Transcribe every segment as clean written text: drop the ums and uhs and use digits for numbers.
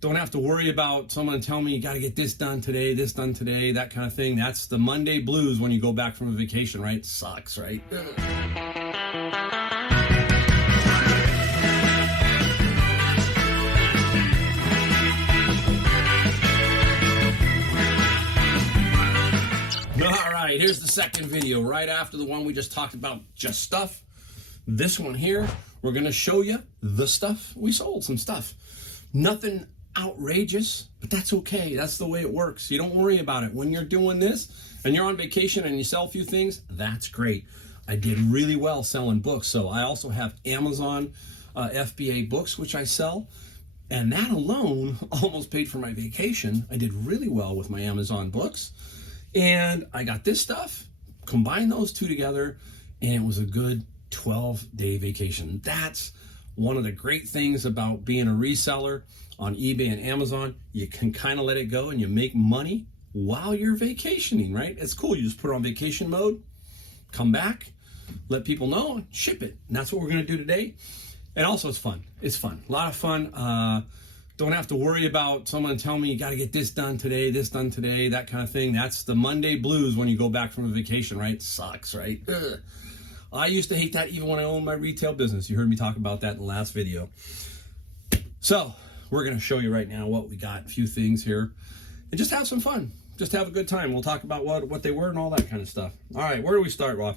Don't have to worry about someone telling me you got to get this done today, that kind of thing. That's the Monday blues when you go back from a vacation, right? Sucks, right? All right, here's the second video right after the one we just talked about, just stuff. This one here, we're going to show you the stuff. We sold some stuff. Nothing outrageous, but that's okay. That's the way it works. You don't worry about it. When you're doing this and you're on vacation and you sell a few things, that's great. I did really well selling books. So I also have Amazon FBA books, which I sell. And that alone almost paid for my vacation. I did really well with my Amazon books. And I got this stuff, combined those two together, and it was a good 12-day vacation. That's one of the great things about being a reseller on eBay and Amazon. You can kind of let it go and you make money while you're vacationing, right? It's cool. You just put it on vacation mode, come back, let people know, ship it. And that's what we're going to do today. And also it's fun. It's fun. A lot of fun. Don't have to worry about someone telling me you got to get this done today, that kind of thing. That's the Monday blues when you go back from a vacation, right? Sucks, right? Ugh. I used to hate that even when I owned my retail business. You heard me talk about that in the last video. So we're going to show you right now what we got, a few things here, and just have some fun. Just have a good time. We'll talk about what they were and all that kind of stuff. All right, where do we start, Rob?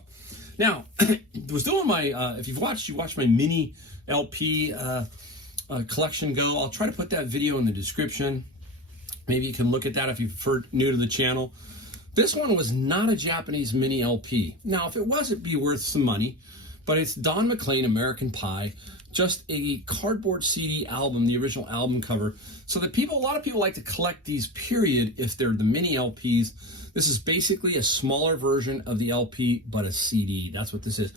Now, I was doing my, if you watched my mini LP collection go. I'll try to put that video in the description. Maybe you can look at that if you're new to the channel. This one was not a Japanese mini LP. Now, if it was, it'd be worth some money, but it's Don Mclean American Pie, just a cardboard CD album, the original album cover. So that a lot of people like to collect these, period, if they're the mini LPs. This is basically a smaller version of the LP, but a CD. That's what this is.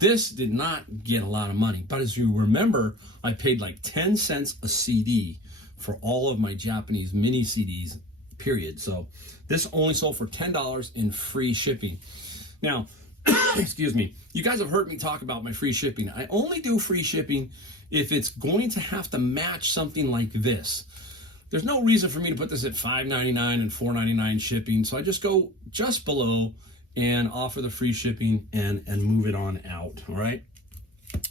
This did not get a lot of money, but as you remember, I paid like 10 cents a CD for all of my Japanese mini CDs, period. So this only sold for $10 in free shipping. Now, excuse me, you guys have heard me talk about my free shipping. I only do free shipping if it's going to have to match something like this. There's no reason for me to put this at $5.99 and $4.99 shipping, so I just go just below and offer the free shipping and move it on out, all right?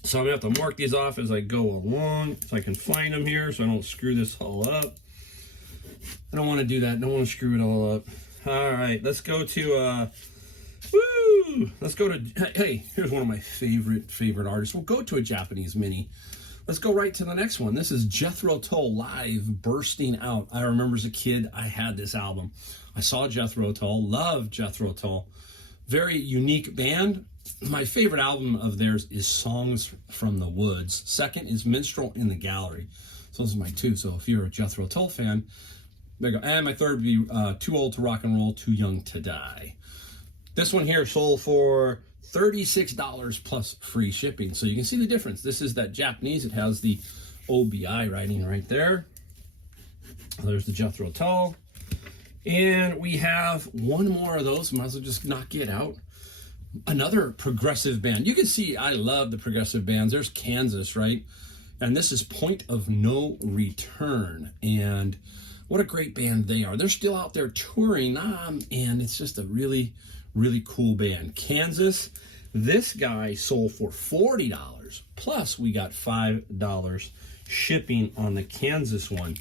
So I'm gonna have to mark these off as I go along, if I can find them here so I don't screw this all up. I don't wanna do that, don't wanna screw it all up. All right, let's go to, hey, here's one of my favorite artists. We'll go to a Japanese mini. Let's go right to the next one. This is Jethro Tull live, Bursting Out. I remember as a kid, I had this album. I saw Jethro Tull, loved Jethro Tull. Very unique band. My favorite album of theirs is Songs from the Woods. Second is Minstrel in the Gallery. So those are my two. So if you're a Jethro Tull fan, there you go. And my third would be Too Old to Rock and Roll, Too Young to Die. This one here sold for $36 plus free shipping. So you can see the difference. This is that Japanese. It has the OBI writing right there. There's the Jethro Tull. And we have one more of those. Might as well just knock it out. Another progressive band. You can see I love the progressive bands. There's Kansas, right? And this is Point of No Return. And what a great band they are. They're still out there touring. And it's just a really, really cool band. Kansas. This guy sold for $40. Plus we got $5 shipping on the Kansas one.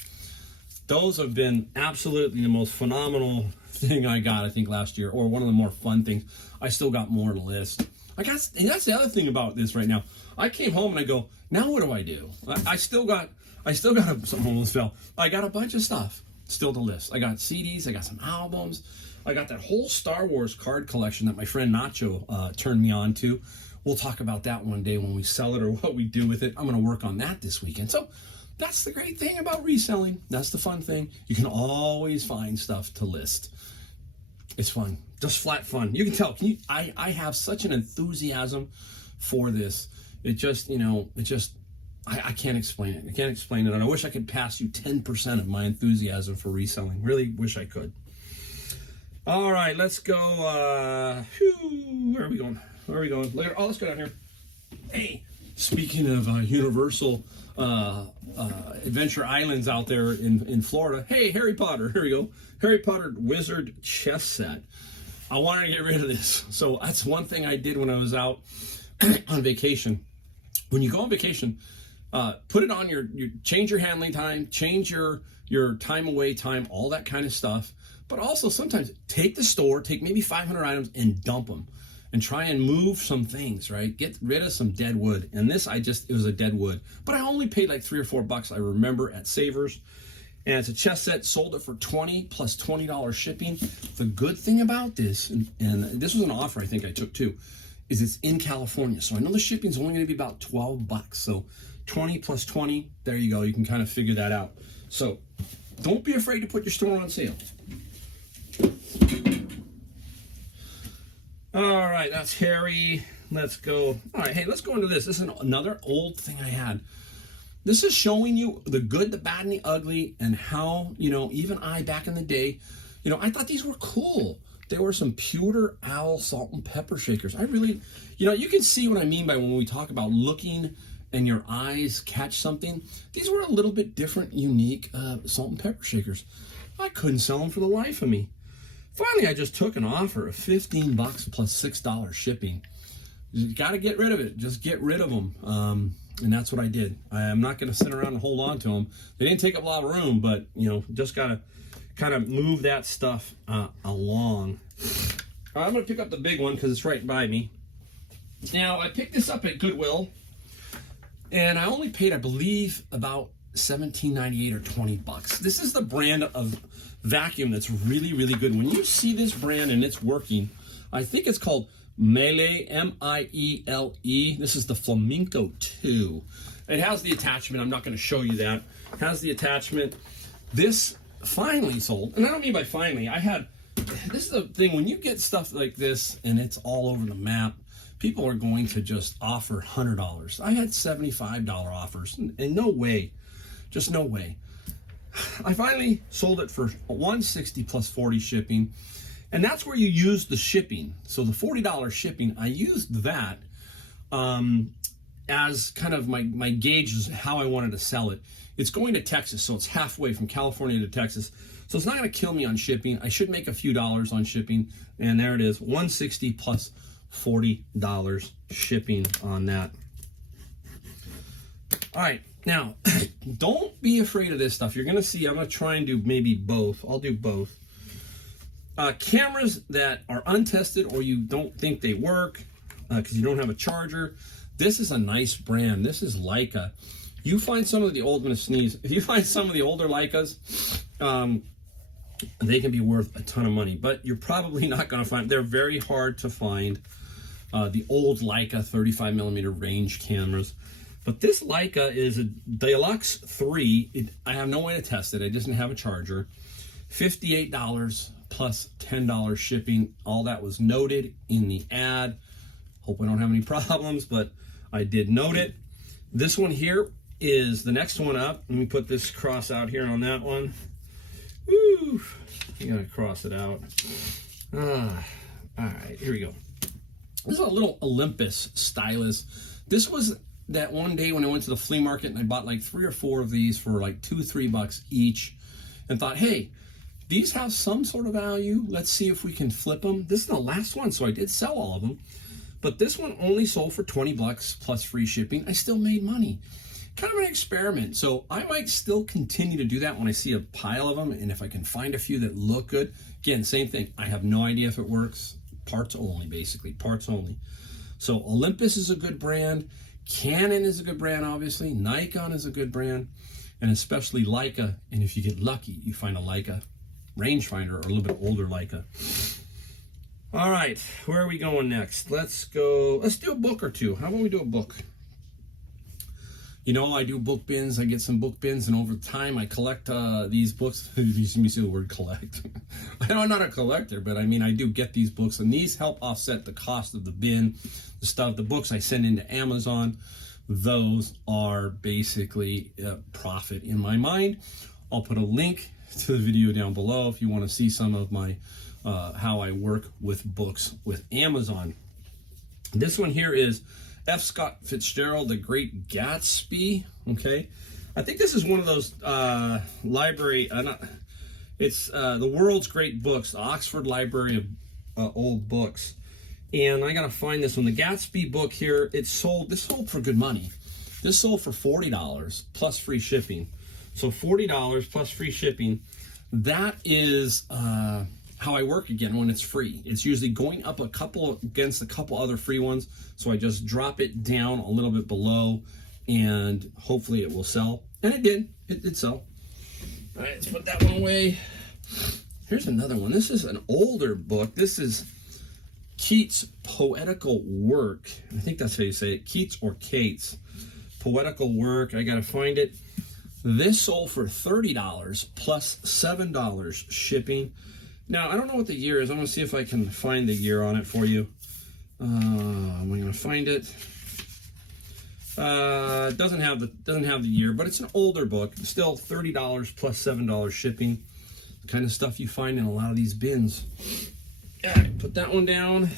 Those have been absolutely the most phenomenal thing I got, I think, last year, or one of the more fun things. I still got more to list. And that's the other thing about this right now. I came home and I go, now what do I do? I still got something almost fell. I got a bunch of stuff still to list. I got CDs, I got some albums, I got that whole Star Wars card collection that my friend Nacho turned me on to. We'll talk about that one day when we sell it or what we do with it. I'm going to work on that this weekend. So that's the great thing about reselling. That's the fun thing. You can always find stuff to list. It's fun, just flat fun. You can tell. I have such an enthusiasm for this. It just, I can't explain it. I can't explain it. And I wish I could pass you 10% of my enthusiasm for reselling. Really wish I could. All right, let's go. Where are we going? Let's go down here. Hey, Speaking of Universal Adventure Islands out there in Florida, hey, Harry Potter, here we go. Harry Potter Wizard chess set. I wanted to get rid of this. So that's one thing I did when I was out on vacation. When you go on vacation, put it on change your handling time, change your time away time, all that kind of stuff. But also sometimes take the store, take maybe 500 items and dump them and try and move some things, right? Get rid of some dead wood. And this, it was a dead wood, but I only paid like $3 or $4, I remember, at Savers. And it's a chess set, sold it for $20 plus $20 shipping. The good thing about this, and this was an offer I think I took too, is it's in California. So I know the shipping's only gonna be about $12. So 20 plus 20, there you go. You can kind of figure that out. So don't be afraid to put your store on sale. All right, that's Harry. Let's go. All right, hey, let's go into this. This is another old thing I had. This is showing you the good, the bad, and the ugly, and how, even I, back in the day, I thought these were cool. There were some pewter owl salt and pepper shakers. I really, you can see what I mean by when we talk about looking and your eyes catch something. These were a little bit different, unique salt and pepper shakers. I couldn't sell them for the life of me. Finally, I just took an offer of $15 plus $6 shipping. You got to get rid of it. Just get rid of them. And that's what I did. I'm not going to sit around and hold on to them. They didn't take up a lot of room, but, just got to kind of move that stuff along. I'm going to pick up the big one because it's right by me. Now, I picked this up at Goodwill, and I only paid, I believe, about $17.98 or $20. This is the brand of vacuum that's really, really good. When you see this brand and it's working, I think it's called Miele, M-I-E-L-E. This is the Flamenco 2. It has the attachment. I'm not going to show you that. It has the attachment. This finally sold, and I don't mean by finally. This is the thing, when you get stuff like this and it's all over the map, people are going to just offer $100. I had $75 offers, and no way, just no way. I finally sold it for $160 plus 40 shipping, and that's where you use the shipping. So the $40 shipping, I used that as kind of my gauge is how I wanted to sell it. It's going to Texas, so it's halfway from California to Texas. So it's not going to kill me on shipping. I should make a few dollars on shipping, and there it is, $160 plus $40 shipping on that. All right. Now, don't be afraid of this stuff. You're going to see, I'm going to try and do maybe both. I'll do both. Cameras that are untested or you don't think they work because you don't have a charger. This is a nice brand. This is Leica. You find some of the old, I'm going to sneeze. If you find some of the older Leicas, they can be worth a ton of money, but you're probably not going to find, they're very hard to find, the old Leica 35 millimeter range cameras. But this Leica is a Deluxe 3. I have no way to test it. I just didn't have a charger. $58 plus $10 shipping. All that was noted in the ad. Hope I don't have any problems, but I did note it. This one here is the next one up. Let me put this cross out here on that one. Woo! You gotta cross it out. All right, here we go. This is a little Olympus Stylus. This was that one day when I went to the flea market and I bought like 3 or 4 of these for like $2 or $3 each, and thought, hey, these have some sort of value. Let's see if we can flip them. This is the last one, so I did sell all of them. But this one only sold for $20 plus free shipping. I still made money. Kind of an experiment. So I might still continue to do that when I see a pile of them, and if I can find a few that look good. Again, same thing. I have no idea if it works. Parts only, basically. Parts only. So Olympus is a good brand. Canon is a good brand, obviously. Nikon is a good brand, and especially Leica. And if you get lucky, you find a Leica rangefinder or a little bit older Leica. All right, where are we going next? Let's do a book or two. How about we do a book? I do book bins. I get some book bins, and over time I collect these books. You see me say the word collect. I know I'm not a collector, but I mean, I do get these books, and these help offset the cost of the bin. The stuff, the books I send into Amazon, those are basically profit in my mind. I'll put a link to the video down below if you want to see some of my how I work with books with Amazon. This one here is F. Scott Fitzgerald, The Great Gatsby. Okay, I think this is one of those library. It's the World's Great Books, the Oxford Library of Old Books. And I gotta find this one. The Gatsby book here. This sold for good money. This sold for $40 plus free shipping. So $40 plus free shipping. That is how I work again when it's free. It's usually going up against a couple other free ones. So I just drop it down a little bit below, and hopefully it will sell. And it did. It did sell. All right, let's put that one away. Here's another one. This is an older book. This is Keats' Poetical Work. I think that's how you say it. Keats or Kate's Poetical Work. I gotta find it. This sold for $30 plus $7 shipping. Now, I don't know what the year is. I'm gonna see if I can find the year on it for you. I'm gonna find it. It doesn't have the year, but it's an older book. Still $30 plus $7 shipping. The kind of stuff you find in a lot of these bins. All right, put that one down.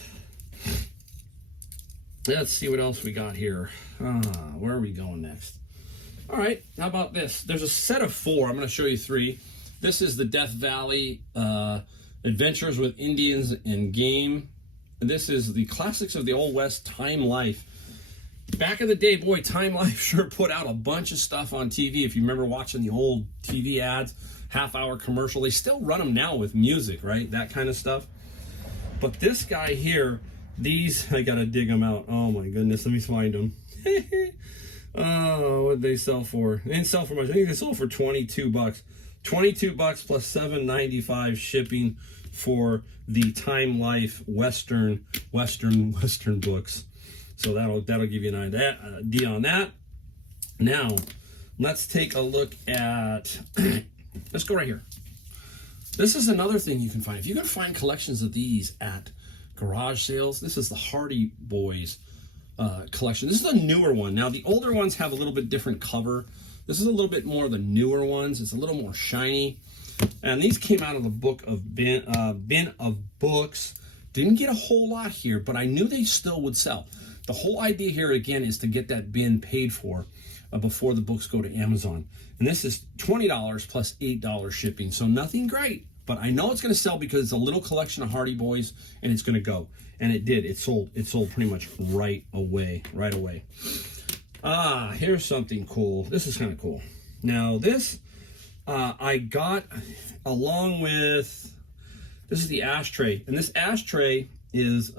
Let's see what else we got here. Where are we going next? All right, how about this? There's a set of 4. I'm going to show you 3. This is the Death Valley Adventures with Indians and Game. And this is the Classics of the Old West, Time Life. Back in the day, boy, Time Life sure put out a bunch of stuff on TV. If you remember watching the old TV ads, half-hour commercial, they still run them now with music, right? That kind of stuff. But this guy here, I gotta dig them out. Oh my goodness, let me find them. Oh, what'd they sell for? They didn't sell for much. I think they sold for $22. $22 plus $7.95 shipping for the Time Life Western books. So that'll give you an idea on that. Now, let's take a look at. Let's go right here. This is another thing you can find. If you can find collections of these at garage sales, this is the Hardy Boys collection. This is a newer one. Now, the older ones have a little bit different cover. This is a little bit more of the newer ones. It's a little more shiny. And these came out of the book of bin of books. Didn't get a whole lot here, but I knew they still would sell. The whole idea here, again, is to get that bin paid for before the books go to Amazon. And this is $20 plus $8 shipping. So nothing great, but I know it's going to sell because it's a little collection of Hardy Boys, and it's going to go. And it did. It sold pretty much right away. Here's something cool. This is kind of cool. Now, this I got along with, this is the ashtray. And this ashtray is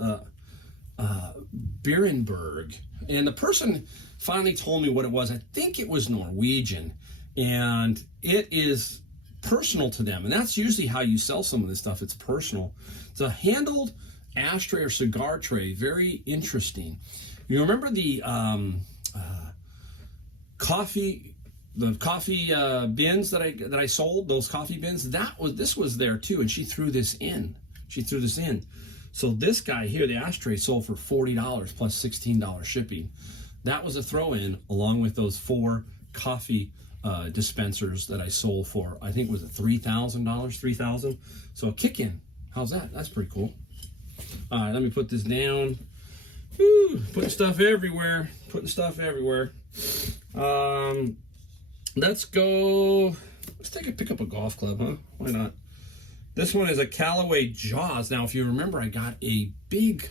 Berenberg. And the person finally told me what it was. I think it was Norwegian. And it is personal to them. And that's usually how you sell some of this stuff. It's personal. It's a handled ashtray or cigar tray. Very interesting. You remember the coffee bins that I sold, those coffee bins? This was there too, and she threw this in. So this guy here, the ashtray, sold for $40 plus $16 shipping. That was a throw-in along with those 4 coffee dispensers that I sold for, I think, was it $3,000? $3,000. So a kick-in. How's that? That's pretty cool. All right, let me put this down. Woo, putting stuff everywhere. Let's go. Let's pick up a golf club, huh? Why not? This one is a Callaway Jaws. Now, if you remember, I got a big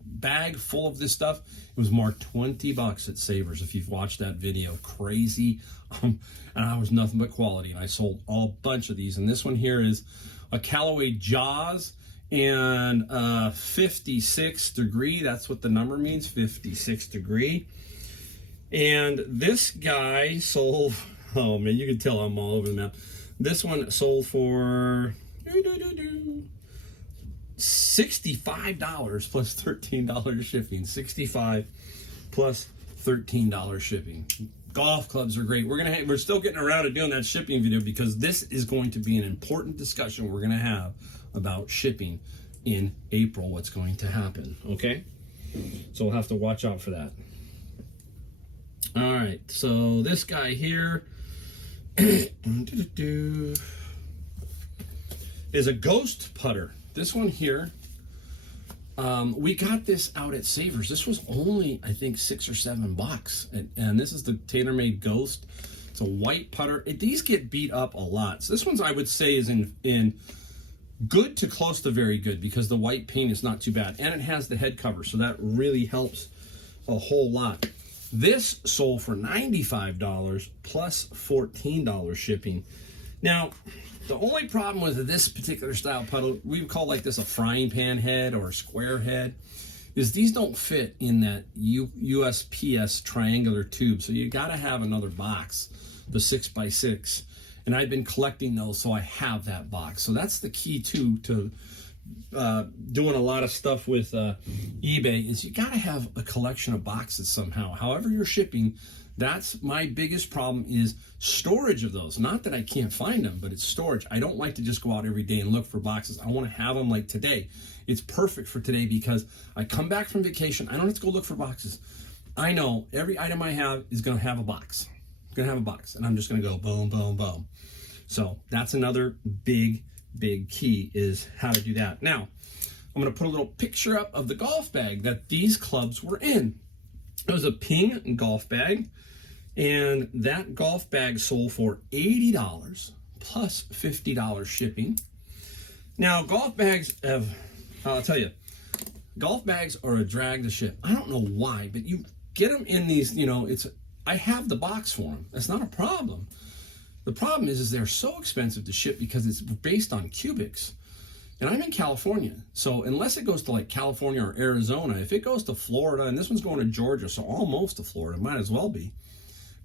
bag full of this stuff. It was marked $20 at Savers. If you've watched that video, crazy. And I was nothing but quality, and I sold a bunch of these. And this one here is a Callaway Jaws and 56 degree. That's what the number means, 56 degree. And this guy sold, oh man, you can tell I'm all over the map. This one sold for $65 plus $13 shipping. $65 plus $13 shipping. Golf clubs are great. We're still getting around to doing that shipping video because this is going to be an important discussion we're going to have about shipping in April, what's going to happen, okay? So we'll have to watch out for that. All right, so this guy here is a ghost putter. This one here We got this out at Savers. This was only, I think, $6 or $7. And this is the Taylormade Ghost. It's a white putter. These get beat up a lot. So this one's, I would say, is in good to close to very good, because the white paint is not too bad. And it has the head cover, so that really helps a whole lot. This sold for $95 plus $14 shipping. Now, the only problem with this particular style puddle, we would call like this a frying pan head or a square head, is these don't fit in that USPS triangular tube. So you got to have another box, the 6x6. And I've been collecting those, so I have that box. So that's the key to doing a lot of stuff with eBay, is you got to have a collection of boxes somehow. However you're shipping, that's my biggest problem, is storage of those. Not that I can't find them, but it's storage. I don't like to just go out every day and look for boxes. I want to have them like today. It's perfect for today because I come back from vacation. I don't have to go look for boxes. I know every item I have is going to have a box. Going to have a box, and I'm just going to go boom, boom, boom. So that's another big key, is how to do that. Now, I'm going to put a little picture up of the golf bag that these clubs were in. It was a Ping golf bag, and that golf bag sold for $80 plus $50 shipping. Now, golf bags have, I'll tell you, golf bags are a drag to ship. I don't know why, but you get them in these, I have the box for them. That's not a problem. The problem is they're so expensive to ship because it's based on cubics. And I'm in California, so unless it goes to like California or Arizona, if it goes to Florida, and this one's going to Georgia, so almost to Florida, might as well be,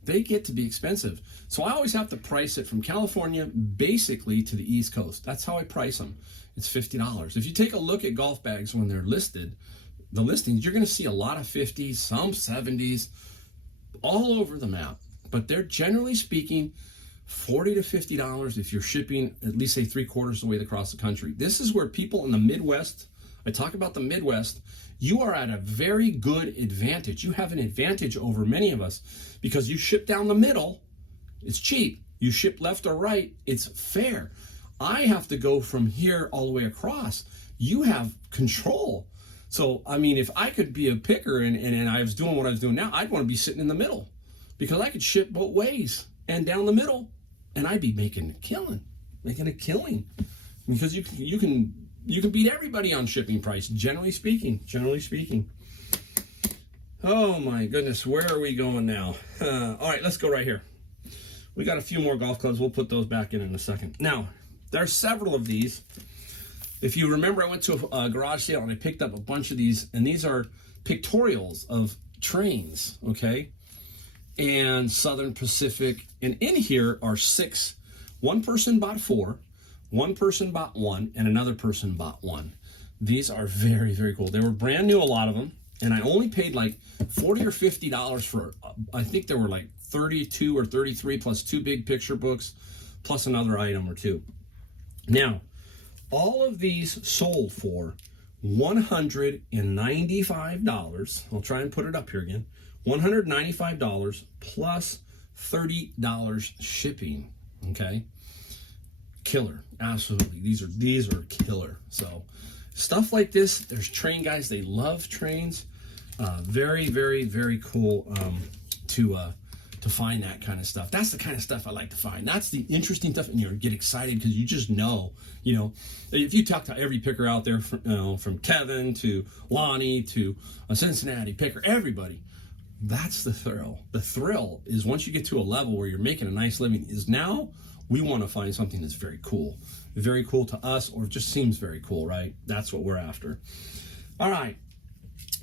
they get to be expensive. So I always have to price it from California basically to the East Coast. That's how I price them. It's $50. If you take a look at golf bags when they're listed, the listings, you're going to see a lot of 50s, some 70s, all over the map. But they're generally speaking $40 to $50 if you're shipping at least, say, 3/4 of the way across the country. This is where people in the Midwest, I talk about the Midwest, you are at a very good advantage. You have an advantage over many of us because you ship down the middle, it's cheap. You ship left or right, it's fair. I have to go from here all the way across. You have control. So, I mean, if I could be a picker and I was doing what I was doing now, I'd want to be sitting in the middle because I could ship both ways and down the middle, and I'd be making a killing, because you can beat everybody on shipping price, generally speaking. Oh my goodness, where are we going now? All right, let's go right here. We got a few more golf clubs. We'll put those back in a second. Now, there's several of these. If you remember, I went to a garage sale and I picked up a bunch of these, and these are pictorials of trains, okay? And Southern Pacific, and in here are 6. One person bought 4, one person bought 1, and another person bought 1. These are very, very cool. They were brand new, a lot of them, and I only paid like $40 or $50 for, I think there were like 32 or 33 plus 2 big picture books, plus another item or 2. Now, all of these sold for $195. I'll try and put it up here again. $195 plus $30 shipping. Okay, killer, absolutely. These are killer. So stuff like this. There's train guys. They love trains. Very, very, very cool to find that kind of stuff. That's the kind of stuff I like to find. That's the interesting stuff, and you get excited because you just know, if you talk to every picker out there, from Kevin to Lonnie to a Cincinnati picker, everybody, that's the thrill. The thrill is once you get to a level where you're making a nice living, is now we want to find something that's very cool to us, or just seems very cool, right? That's what we're after. All right,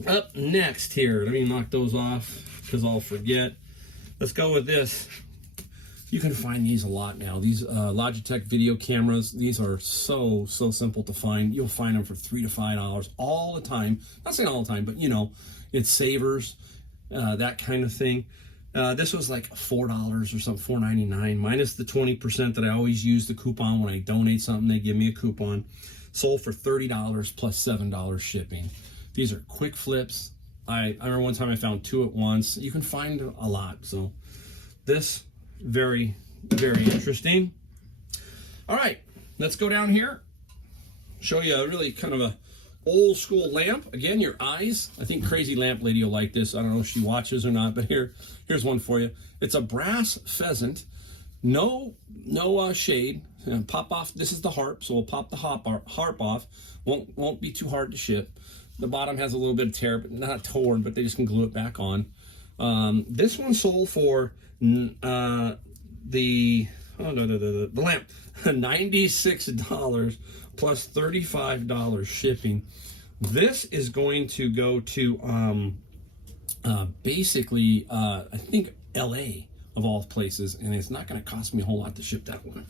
up next here, let me knock those off because I'll forget. Let's go with this. You can find these a lot now. These Logitech video cameras, these are so simple to find. You'll find them for $3 to $5 all the time. Not saying all the time, but it's savers, that kind of thing. This was like $4 or something, $4.99, minus the 20% that I always use the coupon when I donate something. They give me a coupon. Sold for $30 plus $7 shipping. These are quick flips. I remember one time I found 2 at once. You can find a lot. So this, very, very interesting. All right, let's go down here. Show you a really kind of a old school lamp. Again, your eyes. I think Crazy Lamp Lady will like this. I don't know if she watches or not, but here's one for you. It's a brass pheasant. No shade. Pop off. This is the harp, so we'll pop the harp off. Won't be too hard to ship. The bottom has a little bit of tear, but not torn, but they just can glue it back on. This one sold for the lamp, $96 plus $35 shipping. This is going to go to basically I think LA of all places, and it's not going to cost me a whole lot to ship that one.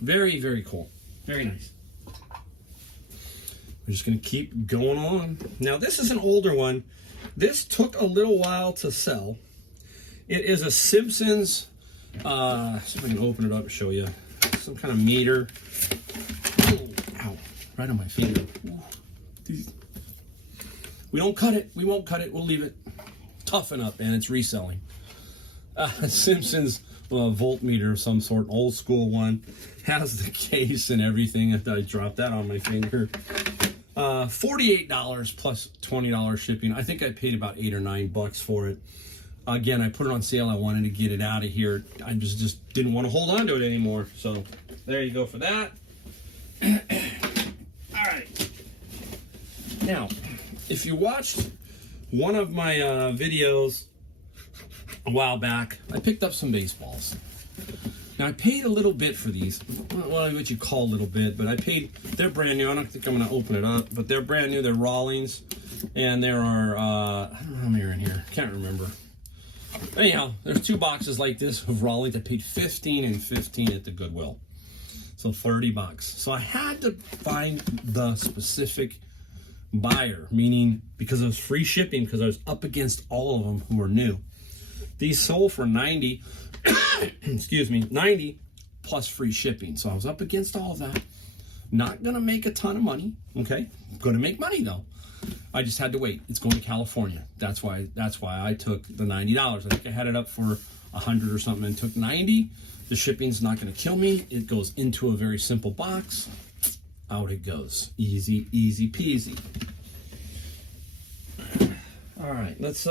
Very, very cool. Very nice. We're just going to keep going on. Now, this is an older one. This took a little while to sell. It is a Simpsons, see if I can open it up and show you. Some kind of meter. Oh, ow, right on my finger. We don't cut it. We won't cut it. We'll leave it. Toughen up, man. It's reselling. Simpsons voltmeter of some sort, old school one. Has the case and everything. I dropped that on my finger. $48 plus $20 shipping. I think I paid about $8 or $9 for it. Again, I put it on sale. I wanted to get it out of here. I just didn't want to hold on to it anymore. So there you go for that. All right. Now, if you watched one of my videos a while back, I picked up some baseballs. Now, I paid a little bit for these. Well, what you call a little bit, but I paid, they're brand new. I don't think I'm going to open it up, but they're brand new. They're Rawlings, and there are, I don't know how many are in here. Can't remember. Anyhow, there's 2 boxes like this of Rawlings. I paid $15 and $15 at the Goodwill. So $30. So I had to find the specific buyer, meaning because it was free shipping, because I was up against all of them who were new. These sold for $90, excuse me, $90 plus free shipping. So I was up against all of that. Not gonna make a ton of money, okay? Gonna make money though. I just had to wait. It's going to California. That's why I took the $90. I think I had it up for $100 or something and took 90. The shipping's not gonna kill me. It goes into a very simple box. Out it goes. Easy, easy peasy. All right, let's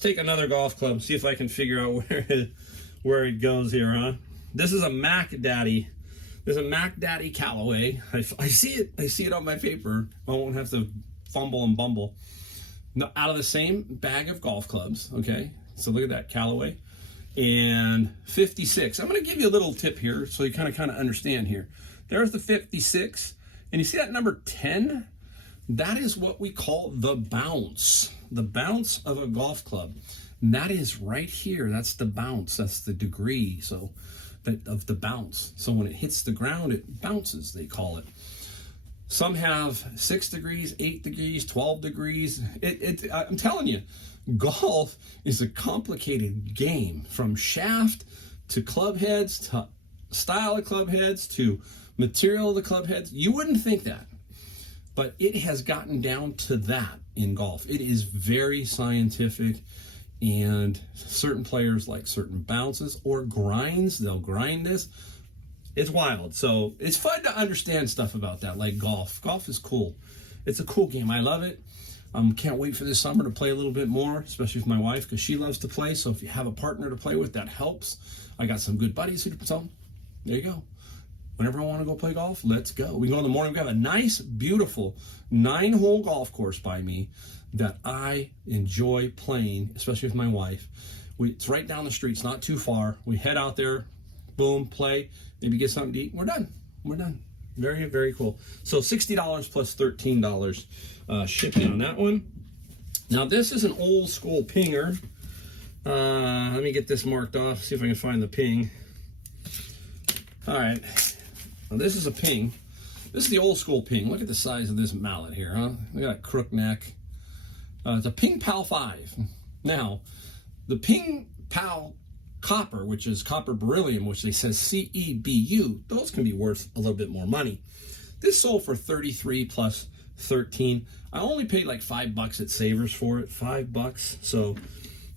take another golf club, see if I can figure out where it goes here, huh? This is a Mac Daddy. There's a Mac Daddy Callaway. I see it on my paper. I won't have to fumble and bumble. No, out of the same bag of golf clubs, okay? So look at that, Callaway. And 56. I'm going to give you a little tip here so you kind of understand here. There's the 56. And you see that number 10? That is what we call the bounce. The bounce of a golf club. And that is right here. That's the bounce. That's the degree. So of the bounce. So when it hits the ground, it bounces, they call it. Some have 6 degrees, 8 degrees, 12 degrees. I'm telling you, golf is a complicated game, from shaft to club heads to style of club heads to material of the club heads. You wouldn't think that, but it has gotten down to that in golf. It is very scientific. And certain players like certain bounces or grinds. They'll grind this. It's wild. So it's fun to understand stuff about that, like golf. Golf is cool. It's a cool game. I love it. Can't wait for this summer to play a little bit more, especially with my wife, because she loves to play. So if you have a partner to play with, that helps. I got some good buddies who, so there you go. Whenever I want to go play golf, let's go. We go in the morning. We have a nice, beautiful 9-hole golf course by me that I enjoy playing, especially with my wife. It's right down the street. It's not too far. We head out there, boom, play, maybe get something to eat. We're done. We're done. Very, very cool. So $60 plus $13 shipping on that one. Now, this is an old school pinger. Let me get this marked off, see if I can find the ping. All right. Now, this is a ping. This is the old school ping. Look at the size of this mallet here, huh? Look at that crook neck. It's a Ping Pal 5. Now, the Ping Pal copper, which is copper beryllium, which they says CEBU, those can be worth a little bit more money. This sold for $33 plus $13. I only paid like $5 at Savers for it, $5. So,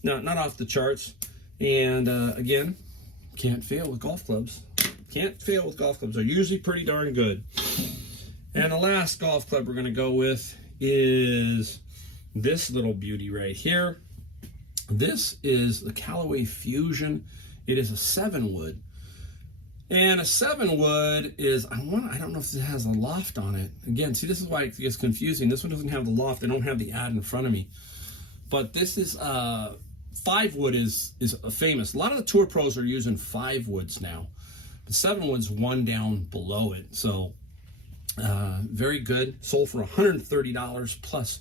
not off the charts. And again, can't fail with golf clubs. Can't fail with golf clubs. They're usually pretty darn good. And the last golf club we're going to go with is this little beauty right here. This is the Callaway Fusion. It is a 7-wood. And a 7-wood is, I don't know if it has a loft on it. Again, see, this is why it gets confusing. This one doesn't have the loft. I don't have the ad in front of me. But this is, 5-wood is famous. A lot of the tour pros are using 5-woods now. The 7-wood's one down below it. So, very good. Sold for $130 plus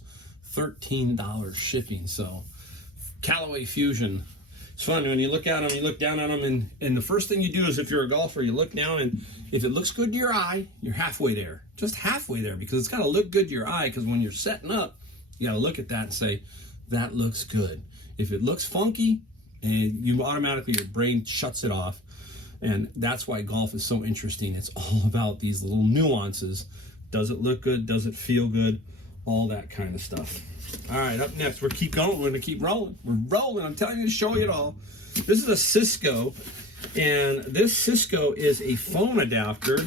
$13 shipping. So, Callaway Fusion. It's fun when you look at them, you look down at them, and the first thing you do is, if you're a golfer, you look down, and if it looks good to your eye, you're halfway there. Just halfway there, because it's got to look good to your eye, because when you're setting up, you got to look at that and say, that looks good. If it looks funky, and you automatically, your brain shuts it off. And that's why golf is so interesting. It's all about these little nuances. Does it look good? Does it feel good? All that kind of stuff. All right, up next, we're keep going. We're going to keep rolling. We're rolling. I'm telling you to show you it all. This is a Cisco, and this Cisco is a phone adapter,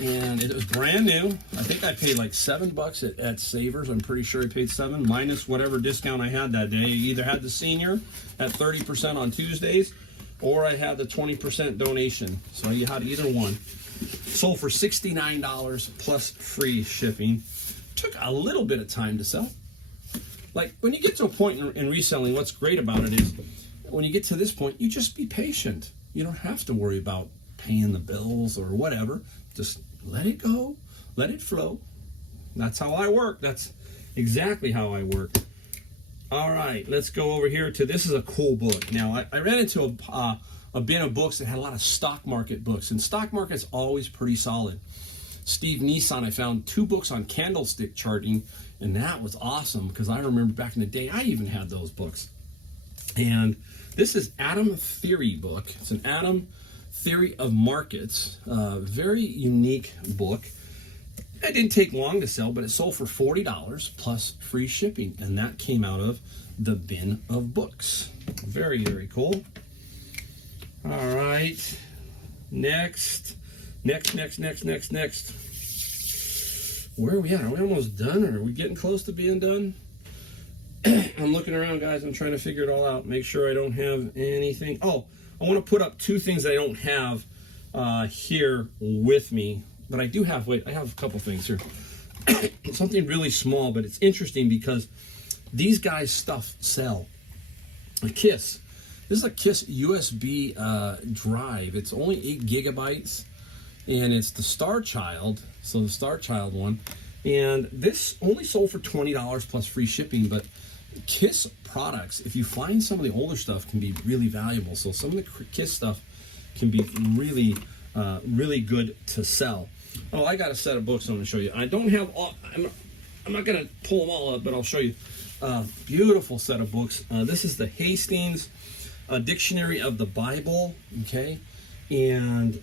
and it was brand new. I think I paid like $7 at Savers. I'm pretty sure I paid $7 minus whatever discount I had that day. I either had the senior at 30% on Tuesdays, or I had the 20% donation. So you had either one. Sold for $69 plus free shipping. Took a little bit of time to sell. Like, when you get to a point in reselling, what's great about it is, when you get to this point, you just be patient. You don't have to worry about paying the bills or whatever. Just let it go. Let it flow. That's how I work. That's exactly how I work. All right, let's go over here to, this is a cool book. Now, I ran into a bin of books that had a lot of stock market books, and stock market's always pretty solid. Steve Nissan, I found 2 books on candlestick charting, and that was awesome, because I remember back in the day, I even had those books. And this is Atom Theory book. It's an Atom Theory of Markets, very unique book. It didn't take long to sell, but it sold for $40 plus free shipping, and that came out of the bin of books. Very, very cool. All right, next. Where are we at? Are we almost done, or are we getting close to being done? I'm looking around, guys. I'm trying to figure it all out. Make sure I don't have anything. Oh, I want to put up 2 things that I don't have here with me. But I do have, wait, I have a couple things here. Something really small, but it's interesting because these guys' stuff sell. A KISS. This is a KISS USB drive. It's only 8 gigabytes, and it's the Star Child, so the Star Child one. And this only sold for $20 plus free shipping, but KISS products, if you find some of the older stuff, can be really valuable. So some of the KISS stuff can be really, really good to sell. Oh, I got a set of books I'm going to show you. I don't have all, I'm not going to pull them all up, but I'll show you. Beautiful set of books. This is the Hastings Dictionary of the Bible, okay? And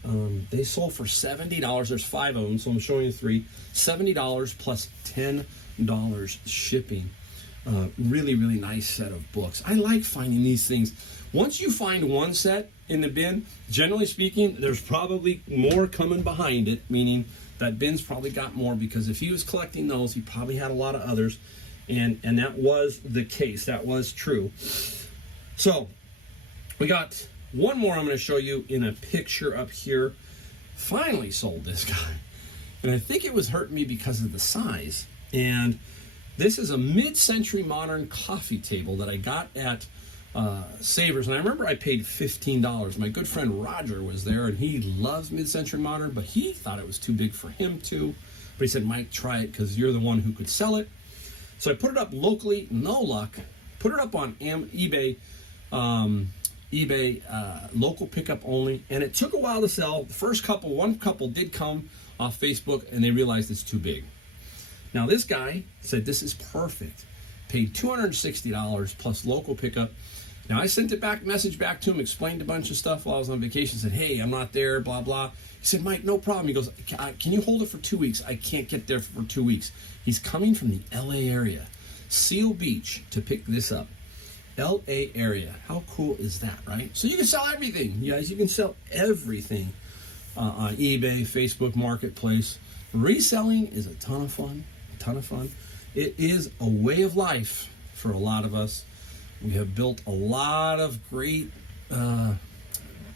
they sold for $70. There's 5 of them, so I'm showing you 3. $70 plus $10 shipping. Really, really nice set of books. I like finding these things. Once you find one set in the bin, generally speaking, there's probably more coming behind it, meaning that bin's probably got more, because if he was collecting those, he probably had a lot of others, and that was the case. That was true. So, we got one more I'm going to show you in a picture up here. Finally sold this guy. And I think it was hurting me because of the size. And this is a mid-century modern coffee table that I got at Savers, and I remember I paid $15. My good friend Roger was there, and he loves mid-century modern, but he thought it was too big for him too. But he said, Mike, try it, because you're the one who could sell it. So I put it up locally, no luck. Put it up on eBay, local pickup only, and it took a while to sell. The first couple, one couple did come off Facebook, and they realized it's too big. Now this guy said this is perfect. Paid $260 plus local pickup. Now I sent it back, message back to him, explained a bunch of stuff while I was on vacation. Said, hey, I'm not there, blah blah. He said, Mike, no problem. He goes, can you hold it for 2 weeks? I can't get there for 2 weeks. He's coming from the LA area, Seal Beach, to pick this up. LA area. How cool is that, right? So you can sell everything, you guys. You can sell everything. on eBay, Facebook Marketplace. Reselling is a ton of fun, It is a way of life for a lot of us. We have built a lot of great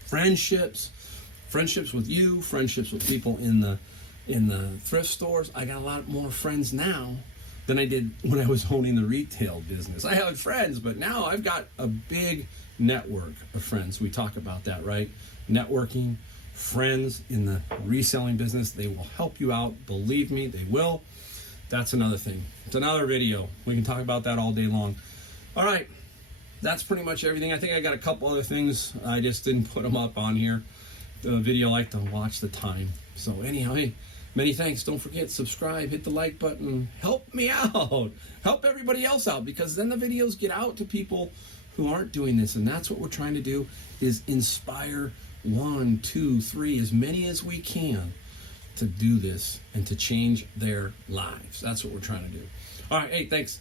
friendships with you, friendships with people in the thrift stores. I got a lot more friends now than I did when I was owning the retail business. I have friends, but now I've got a big network of friends. We talk about that, right? Networking, friends in the reselling business, they will help you out. Believe me, they will. That's another thing. It's another video. We can talk about that all day long. All right, that's pretty much everything. I think I got a couple other things. I just didn't put them up on here. The video, I like to watch the time. So anyhow, hey, many thanks. Don't forget, subscribe, hit the like button. Help me out. Help everybody else out, because then the videos get out to people who aren't doing this. And that's what we're trying to do, is inspire 1, 2, 3, as many as we can to do this and to change their lives. That's what we're trying to do. All right, hey, thanks.